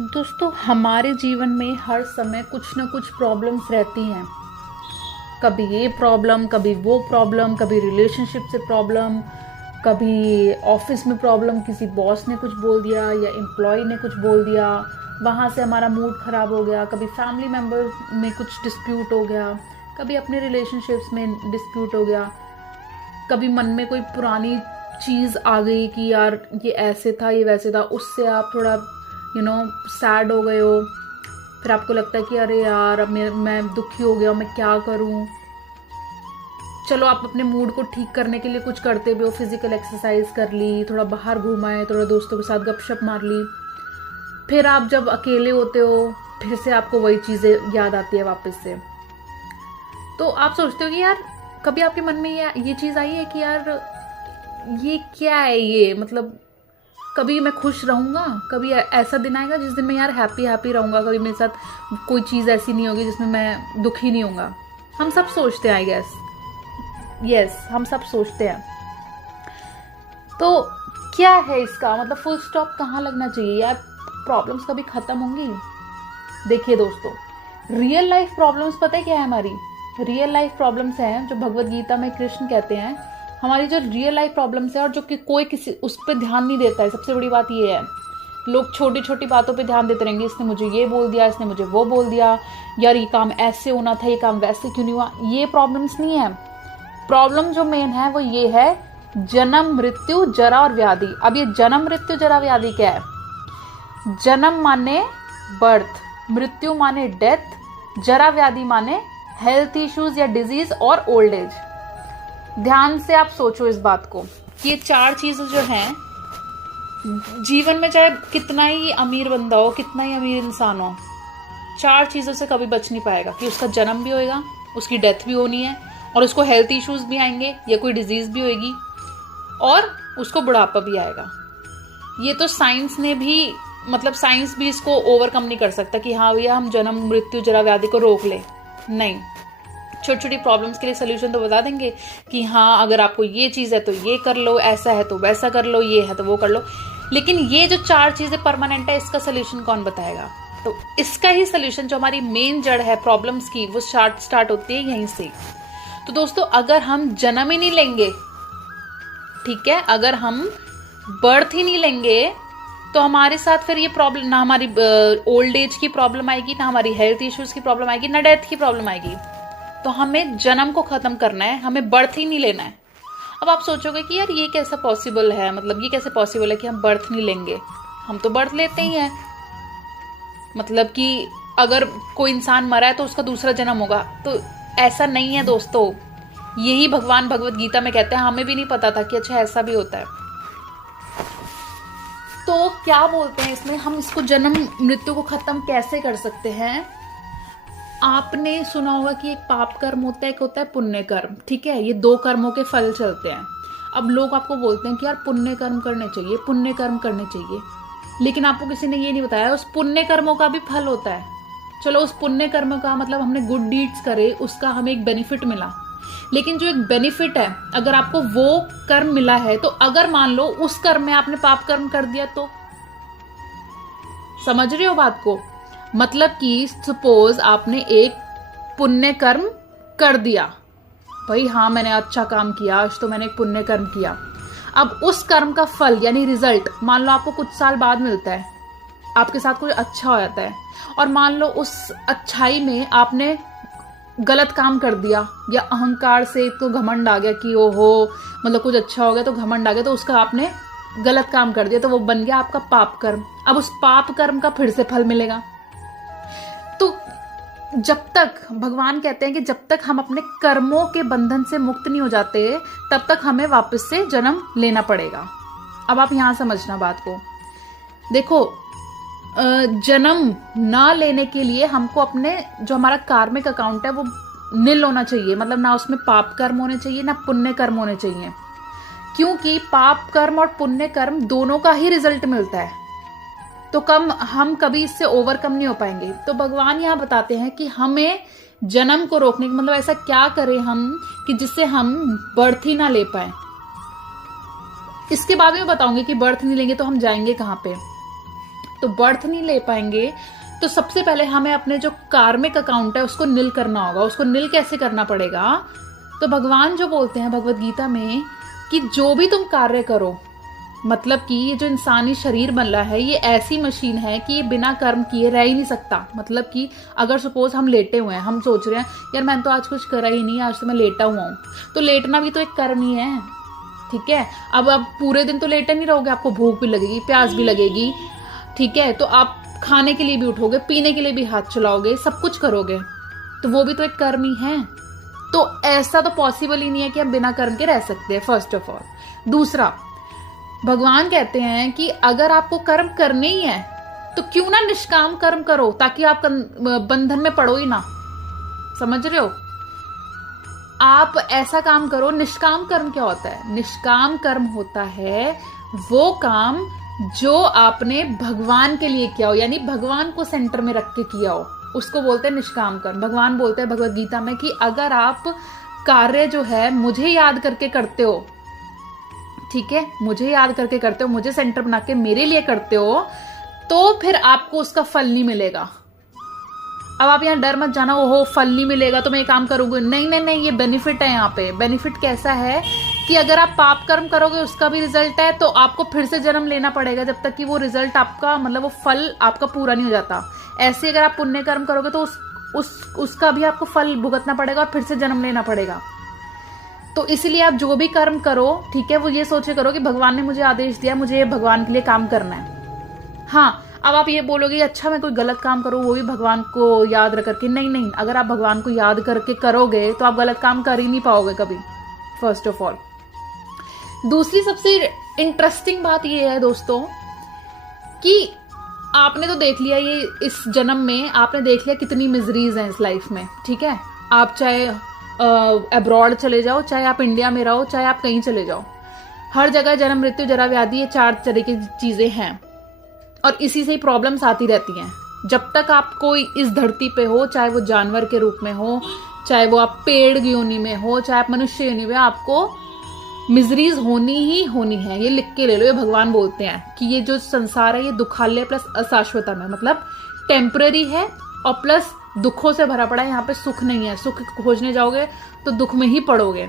दोस्तों, हमारे जीवन में हर समय कुछ ना कुछ प्रॉब्लम्स रहती हैं। कभी ये प्रॉब्लम, कभी वो प्रॉब्लम, कभी रिलेशनशिप से प्रॉब्लम, कभी ऑफिस में प्रॉब्लम, किसी बॉस ने कुछ बोल दिया या एम्प्लॉय ने कुछ बोल दिया, वहाँ से हमारा मूड ख़राब हो गया। कभी फैमिली मेम्बर में कुछ डिस्प्यूट हो गया, कभी अपने रिलेशनशिप्स में डिस्प्यूट हो गया, कभी मन में कोई पुरानी चीज़ आ गई कि यार ये ऐसे था, ये वैसे था, उससे आप थोड़ा सैड हो गए हो। फिर आपको लगता है कि अरे यार अब मैं दुखी हो गया हूँ, मैं क्या करूँ। चलो, आप अपने मूड को ठीक करने के लिए कुछ करते भी हो, फिजिकल एक्सरसाइज कर ली, थोड़ा बाहर घूमाए, थोड़ा दोस्तों के साथ गपशप मार ली। फिर आप जब अकेले होते हो, फिर से आपको वही चीज़ें याद आती है वापस से। तो आप सोचते हो कि यार, कभी आपके मन में ये चीज़ आई है कि यार ये क्या है, ये मतलब कभी मैं खुश रहूँगा, कभी ऐसा दिन आएगा जिस दिन मैं यार हैप्पी हैप्पी रहूँगा, कभी मेरे साथ कोई चीज़ ऐसी नहीं होगी जिसमें मैं दुखी नहीं होऊंगा। हम सब सोचते हैं, आई गेस। यस, हम सब सोचते हैं। तो क्या है इसका मतलब, फुल स्टॉप कहाँ लगना चाहिए यार? प्रॉब्लम्स कभी खत्म होंगी? देखिए दोस्तों, रियल लाइफ प्रॉब्लम्स पता है क्या है हमारी? रियल लाइफ प्रॉब्लम्स हैं जो भगवत गीता में कृष्ण कहते हैं, हमारी जो रियल लाइफ प्रॉब्लम्स है और जो कि कोई किसी उस पर ध्यान नहीं देता है। सबसे बड़ी बात ये है, लोग छोटी छोटी बातों पे ध्यान देते रहेंगे। इसने मुझे ये बोल दिया, इसने मुझे वो बोल दिया, यार ये काम ऐसे होना था, ये काम वैसे क्यों नहीं हुआ। ये प्रॉब्लम्स नहीं है। प्रॉब्लम जो मेन है वो ये है, जन्म मृत्यु जरा और व्याधि। अब ये जन्म मृत्यु जरा व्याधि क्या है? जन्म माने बर्थ, मृत्यु माने डेथ, जरा व्याधि माने हेल्थ इश्यूज या डिजीज और ओल्ड एज। ध्यान से आप सोचो इस बात को, ये चार चीजें जो हैं जीवन में, चाहे कितना ही अमीर बंदा हो, कितना ही अमीर इंसान हो, चार चीजों से कभी बच नहीं पाएगा कि उसका जन्म भी होएगा, उसकी डेथ भी होनी है, और उसको हेल्थ इश्यूज भी आएंगे या कोई डिजीज भी होएगी, और उसको बुढ़ापा भी आएगा। ये तो साइंस ने भी, मतलब साइंस भी इसको ओवरकम नहीं कर सकता कि हाँ भैया हम जन्म मृत्यु जरा व्याधि को रोक ले। नहीं, छोटी छोटी प्रॉब्लम्स के लिए सोल्यूशन तो बता देंगे कि हाँ अगर आपको ये चीज़ है तो ये कर लो, ऐसा है तो वैसा कर लो, ये है तो वो कर लो। लेकिन ये जो चार चीज़ें परमानेंट है, इसका सोल्यूशन कौन बताएगा? तो इसका ही सोल्यूशन, जो हमारी मेन जड़ है प्रॉब्लम्स की, वो स्टार्ट होती है यहीं से। तो दोस्तों, अगर हम जन्म ही नहीं लेंगे, ठीक है, अगर हम बर्थ ही नहीं लेंगे, तो हमारे साथ फिर ये प्रॉब्लम, ना हमारी ओल्ड एज की प्रॉब्लम आएगी, ना हमारी हेल्थ इश्यूज की प्रॉब्लम आएगी, ना डेथ की प्रॉब्लम आएगी। तो हमें जन्म को खत्म करना है, हमें बर्थ ही नहीं लेना है। अब आप सोचोगे कि यार ये कैसा पॉसिबल है, मतलब ये कैसे पॉसिबल है कि हम बर्थ नहीं लेंगे? हम तो बर्थ लेते ही हैं। मतलब कि अगर कोई इंसान मरा है तो उसका दूसरा जन्म होगा, तो ऐसा नहीं है दोस्तों। यही भगवान भगवत गीता में कहते हैं, हमें भी नहीं पता था कि अच्छा ऐसा भी होता है। तो क्या बोलते हैं इसमें, हम इसको जन्म मृत्यु को खत्म कैसे कर सकते हैं? आपने सुना होगा कि एक पाप कर्म होता है, एक होता है पुण्य कर्म, ठीक है? ये दो कर्मों के फल चलते हैं। अब लोग आपको बोलते हैं कि यार पुण्य कर्म करने चाहिए, पुण्य कर्म करने चाहिए, लेकिन आपको किसी ने ये नहीं बताया उस पुण्य कर्मों का भी फल होता है। चलो, उस पुण्य कर्म का मतलब हमने गुड डीड्स करे, उसका हमें एक बेनिफिट मिला, लेकिन जो एक बेनिफिट है, अगर आपको वो कर्म मिला है, तो अगर मान लो उस कर्म में आपने पाप कर्म कर दिया, तो समझ रहे हो बात को? मतलब कि सपोज आपने एक पुण्य कर्म कर दिया, भाई हाँ मैंने अच्छा काम किया आज, तो मैंने एक पुण्य कर्म किया। अब उस कर्म का फल यानी रिजल्ट मान लो आपको कुछ साल बाद मिलता है, आपके साथ कुछ अच्छा हो जाता है, और मान लो उस अच्छाई में आपने गलत काम कर दिया, या अहंकार से तो घमंड आ गया कि ओहो मतलब कुछ अच्छा हो गया तो घमंड आ गया, तो उसका आपने गलत काम कर दिया, तो वो बन गया आपका पाप कर्म। अब उस पाप कर्म का फिर से फल मिलेगा। तो जब तक, भगवान कहते हैं कि जब तक हम अपने कर्मों के बंधन से मुक्त नहीं हो जाते, तब तक हमें वापस से जन्म लेना पड़ेगा। अब आप यहां समझना बात को। देखो, जन्म ना लेने के लिए हमको अपने जो हमारा कार्मिक अकाउंट है वो नील होना चाहिए, मतलब ना उसमें पाप कर्म होने चाहिए ना पुण्य कर्म होने चाहिए, क्योंकि पाप कर्म और पुण्य कर्म दोनों का ही रिजल्ट मिलता है। तो हम कभी इससे ओवरकम नहीं हो पाएंगे। तो भगवान यहाँ बताते हैं कि हमें जन्म को रोकने का मतलब ऐसा क्या करें हम कि जिससे हम बर्थ ही ना ले पाए। इसके बाद में बताऊंगी कि बर्थ नहीं लेंगे तो हम जाएंगे कहाँ पे। तो बर्थ नहीं ले पाएंगे, तो सबसे पहले हमें अपने जो कार्मिक अकाउंट है उसको नील करना होगा। उसको नील कैसे करना पड़ेगा? तो भगवान जो बोलते हैं भगवत गीता में कि जो भी तुम कार्य करो, मतलब कि ये जो इंसानी शरीर बन रहा है ये ऐसी मशीन है कि ये बिना कर्म किए रह ही नहीं सकता। मतलब कि अगर सपोज हम लेटे हुए हैं, हम सोच रहे हैं यार मैंने तो आज कुछ करा ही नहीं, आज तो मैं लेटा हुआ हूँ, तो लेटना भी तो एक कर्म ही है, ठीक है। अब आप पूरे दिन तो लेटे नहीं रहोगे, आपको भूख भी लगेगी, प्यास भी लगेगी, ठीक है, तो आप खाने के लिए भी उठोगे, पीने के लिए भी हाथ चलाओगे, सब कुछ करोगे, तो वो भी तो एक कर्म ही है। तो ऐसा तो पॉसिबल ही नहीं है कि हम बिना कर्म के रह सकते हैं, फर्स्ट ऑफ ऑल। दूसरा, भगवान कहते हैं कि अगर आपको कर्म करने ही है तो क्यों ना निष्काम कर्म करो, ताकि आप बंधन में पड़ो ही ना। समझ रहे हो? आप ऐसा काम करो। निष्काम कर्म क्या होता है? निष्काम कर्म होता है वो काम जो आपने भगवान के लिए किया हो, यानी भगवान को सेंटर में रख के किया हो, उसको बोलते हैं निष्काम कर्म। भगवान बोलते हैं भगवत गीता में कि अगर आप कार्य जो है मुझे याद करके करते हो, ठीक है, मुझे याद करके करते हो, मुझे सेंटर बना के मेरे लिए करते हो, तो फिर आपको उसका फल नहीं मिलेगा। अब आप यहाँ डर मत जाना, ओहो फल नहीं मिलेगा तो मैं ये काम करूंगी, नहीं नहीं नहीं, ये बेनिफिट है। यहाँ पे बेनिफिट कैसा है कि अगर आप पाप कर्म करोगे उसका भी रिजल्ट है, तो आपको फिर से जन्म लेना पड़ेगा जब तक कि वो रिजल्ट आपका, मतलब वो फल आपका पूरा नहीं हो जाता। ऐसे अगर आप पुण्य कर्म करोगे तो उसका भी आपको फल भुगतना पड़ेगा और फिर से जन्म लेना पड़ेगा। तो इसलिए आप जो भी कर्म करो, ठीक है, वो ये सोचे करो कि भगवान ने मुझे आदेश दिया, मुझे ये भगवान के लिए काम करना है। हाँ, अब आप ये बोलोगे अच्छा मैं कोई गलत काम करूं वो भी भगवान को याद रख करके, नहीं नहीं, अगर आप भगवान को याद करके करोगे तो आप गलत काम कर ही नहीं पाओगे कभी, फर्स्ट ऑफ ऑल। दूसरी सबसे इंटरेस्टिंग बात ये है दोस्तों कि आपने तो देख लिया ये इस जन्म में, आपने देख लिया कितनी मिजरीज हैं इस लाइफ में, ठीक है। आप चाहे अब्रॉड चले जाओ, चाहे आप इंडिया में रहो, चाहे आप कहीं चले जाओ, हर जगह जन्म मृत्यु जरा व्याधि, ये 4 तरह की चीजें हैं और इसी से ही प्रॉब्लम्स आती रहती हैं। जब तक आप कोई इस धरती पे हो, चाहे वो जानवर के रूप में हो, चाहे वो आप पेड़ की योनि में हो, चाहे आप मनुष्य योनि में, आपको मिजरीज होनी ही होनी है। ये लिख के ले लो, ये भगवान बोलते हैं कि ये जो संसार है ये दुखालय प्लस अशाश्वतम है, मतलब टेम्पररी है और प्लस दुखों से भरा पड़ा है। यहाँ पे सुख नहीं है, सुख खोजने जाओगे तो दुख में ही पड़ोगे।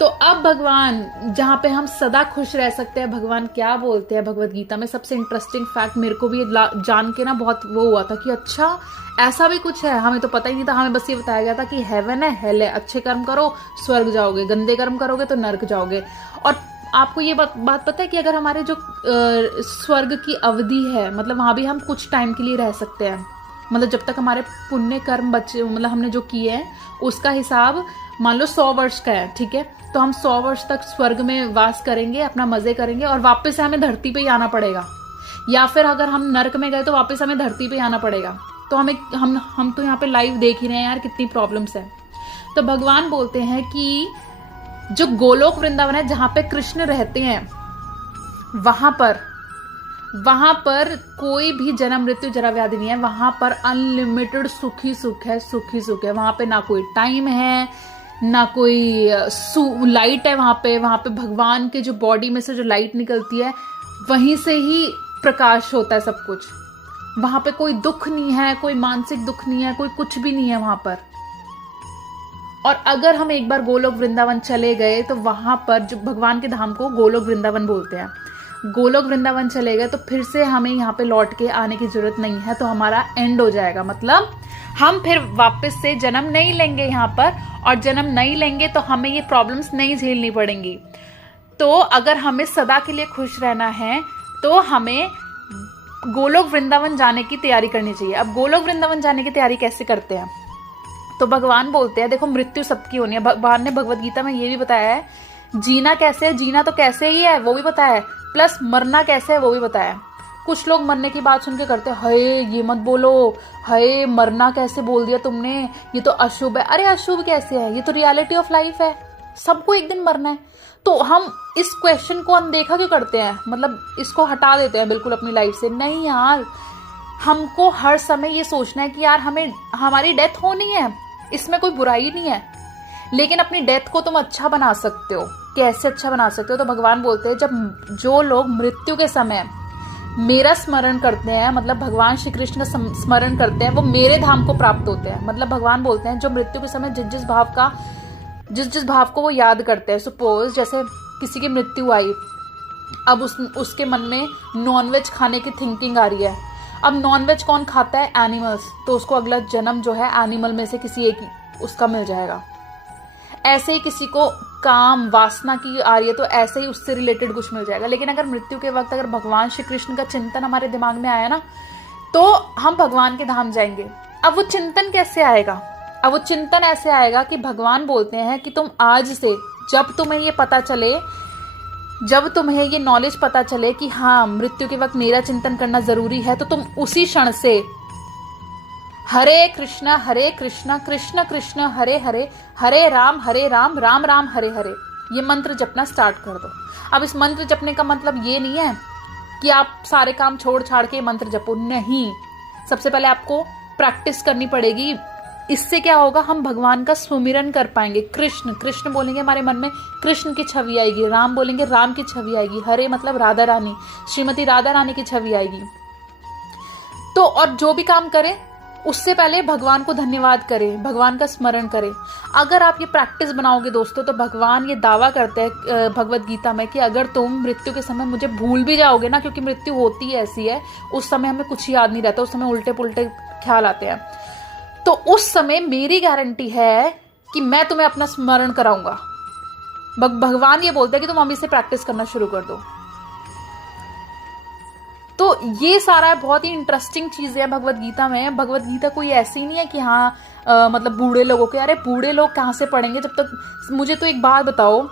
तो अब भगवान जहां पे हम सदा खुश रह सकते हैं, भगवान क्या बोलते हैं भगवत गीता में। सबसे इंटरेस्टिंग फैक्ट मेरे को भी जान के ना बहुत वो हुआ था कि अच्छा ऐसा भी कुछ है, हमें तो पता ही नहीं था। हमें बस ये बताया गया था कि हेवन है, हेल है, अच्छे कर्म करो स्वर्ग जाओगे, गंदे कर्म करोगे तो नर्क जाओगे। और आपको ये बात पता है कि अगर हमारे जो स्वर्ग की अवधि है, मतलब वहां भी हम कुछ टाइम के लिए रह सकते हैं, मतलब जब तक हमारे पुण्य कर्म बचे, मतलब हमने जो किए हैं उसका हिसाब मान लो 100 वर्ष का है, ठीक है, तो हम 100 वर्ष तक स्वर्ग में वास करेंगे, अपना मजे करेंगे और वापस से हमें धरती पे ही आना पड़ेगा। या फिर अगर हम नरक में गए तो वापस हमें धरती पे आना पड़ेगा। तो हम तो यहाँ पे लाइव देख ही रहे हैं यार कितनी प्रॉब्लम्स है। तो भगवान बोलते हैं कि जो गोलोक वृंदावन है जहां पे कृष्ण रहते हैं, वहां पर कोई भी जन्म मृत्यु जरा व्याधि नहीं है। वहां पर अनलिमिटेड सुखी सुख है, सुखी सुख है। वहां पे ना कोई टाइम है, ना कोई लाइट है। वहां पे भगवान के जो बॉडी में से जो लाइट निकलती है वहीं से ही प्रकाश होता है सब कुछ। वहां पे कोई दुख नहीं है, कोई मानसिक दुख नहीं है, कोई कुछ भी नहीं है वहां पर। और अगर हम एक बार गोलोक वृंदावन चले गए तो वहां पर जो भगवान के धाम को गोलोक वृंदावन बोलते हैं, गोलोक वृंदावन चले गए तो फिर से हमें यहाँ पे लौट के आने की जरूरत नहीं है। तो हमारा एंड हो जाएगा, मतलब हम फिर वापस से जन्म नहीं लेंगे यहाँ पर, और जन्म नहीं लेंगे तो हमें ये प्रॉब्लम्स नहीं झेलनी पड़ेंगी। तो अगर हमें सदा के लिए खुश रहना है तो हमें गोलोक वृंदावन जाने की तैयारी करनी चाहिए। अब गोलोक वृंदावन जाने की तैयारी कैसे करते हैं? तो भगवान बोलते हैं देखो मृत्यु सबकी होनी है। भगवान ने भगवत गीता में ये भी बताया है, जीना कैसे है, जीना तो कैसे ही है वो भी बताया है, प्लस मरना कैसे है वो भी बताया है। कुछ लोग मरने की बात सुन के करते हैं हाय ये मत बोलो, हाय मरना कैसे बोल दिया तुमने, ये तो अशुभ है। अरे अशुभ कैसे है, ये तो रियलिटी ऑफ लाइफ है, सबको एक दिन मरना है। तो हम इस क्वेश्चन को अनदेखा क्यों करते हैं, मतलब इसको हटा देते हैं बिल्कुल अपनी लाइफ से। नहीं यार, हमको हर समय ये सोचना है कि यार हमें हमारी डेथ होनी है, इसमें कोई बुराई नहीं है, लेकिन अपनी डेथ को तुम अच्छा बना सकते हो। कैसे अच्छा बना सकते हो? तो भगवान बोलते हैं जब जो लोग मृत्यु के समय मेरा स्मरण करते हैं, मतलब भगवान श्री कृष्ण का स्मरण करते हैं, वो मेरे धाम को प्राप्त होते हैं। मतलब भगवान बोलते हैं जो मृत्यु के समय जिस जिस भाव को वो याद करते हैं। सपोज जैसे किसी की मृत्यु आई, अब उसके मन में नॉनवेज खाने की थिंकिंग आ रही है। अब नॉनवेज कौन खाता है? एनिमल्स। तो उसको अगला जन्म जो है एनिमल में से किसी एक उसका मिल जाएगा। ऐसे ही किसी को काम वासना की आ रही है तो ऐसे ही उससे रिलेटेड कुछ मिल जाएगा। लेकिन अगर मृत्यु के वक्त अगर भगवान श्री कृष्ण का चिंतन हमारे दिमाग में आया ना, तो हम भगवान के धाम जाएंगे। अब वो चिंतन कैसे आएगा? अब वो चिंतन ऐसे आएगा कि भगवान बोलते हैं कि तुम आज से, जब तुम्हें ये नॉलेज पता चले कि हाँ मृत्यु के वक्त मेरा चिंतन करना जरूरी है, तो तुम उसी क्षण से हरे कृष्णा कृष्ण कृष्ण हरे हरे, हरे राम राम राम हरे हरे, ये मंत्र जपना स्टार्ट कर दो। अब इस मंत्र जपने का मतलब ये नहीं है कि आप सारे काम छोड़ छाड़ के मंत्र जपो, नहीं। सबसे पहले आपको प्रैक्टिस करनी पड़ेगी। इससे क्या होगा, हम भगवान का सुमिरन कर पाएंगे। कृष्ण कृष्ण बोलेंगे, हमारे मन में कृष्ण की छवि आएगी। राम बोलेंगे, राम की छवि आएगी। हरे मतलब राधा रानी, श्रीमती राधा रानी की छवि आएगी। तो और जो भी काम करें उससे पहले भगवान को धन्यवाद करें, भगवान का स्मरण करें। अगर आप ये प्रैक्टिस बनाओगे दोस्तों, तो भगवान ये दावा करते हैं भगवत गीता में कि अगर तुम मृत्यु के समय मुझे भूल भी जाओगे ना, क्योंकि मृत्यु होती है ऐसी है, उस समय हमें कुछ याद नहीं रहता, उस समय उल्टे पुल्टे ख्याल आते हैं, तो उस समय मेरी गारंटी है कि मैं तुम्हें अपना स्मरण कराऊंगा। भगवान ये बोलते हैं कि तुम अभी से प्रैक्टिस करना शुरू कर दो। तो ये सारा बहुत ही इंटरेस्टिंग चीजें है भगवत गीता में। भगवत गीता कोई ऐसी नहीं है कि हाँ मतलब बूढ़े लोगों के, अरे बूढ़े लोग कहाँ से पढ़ेंगे जब तक। मुझे तो एक बात बताओ,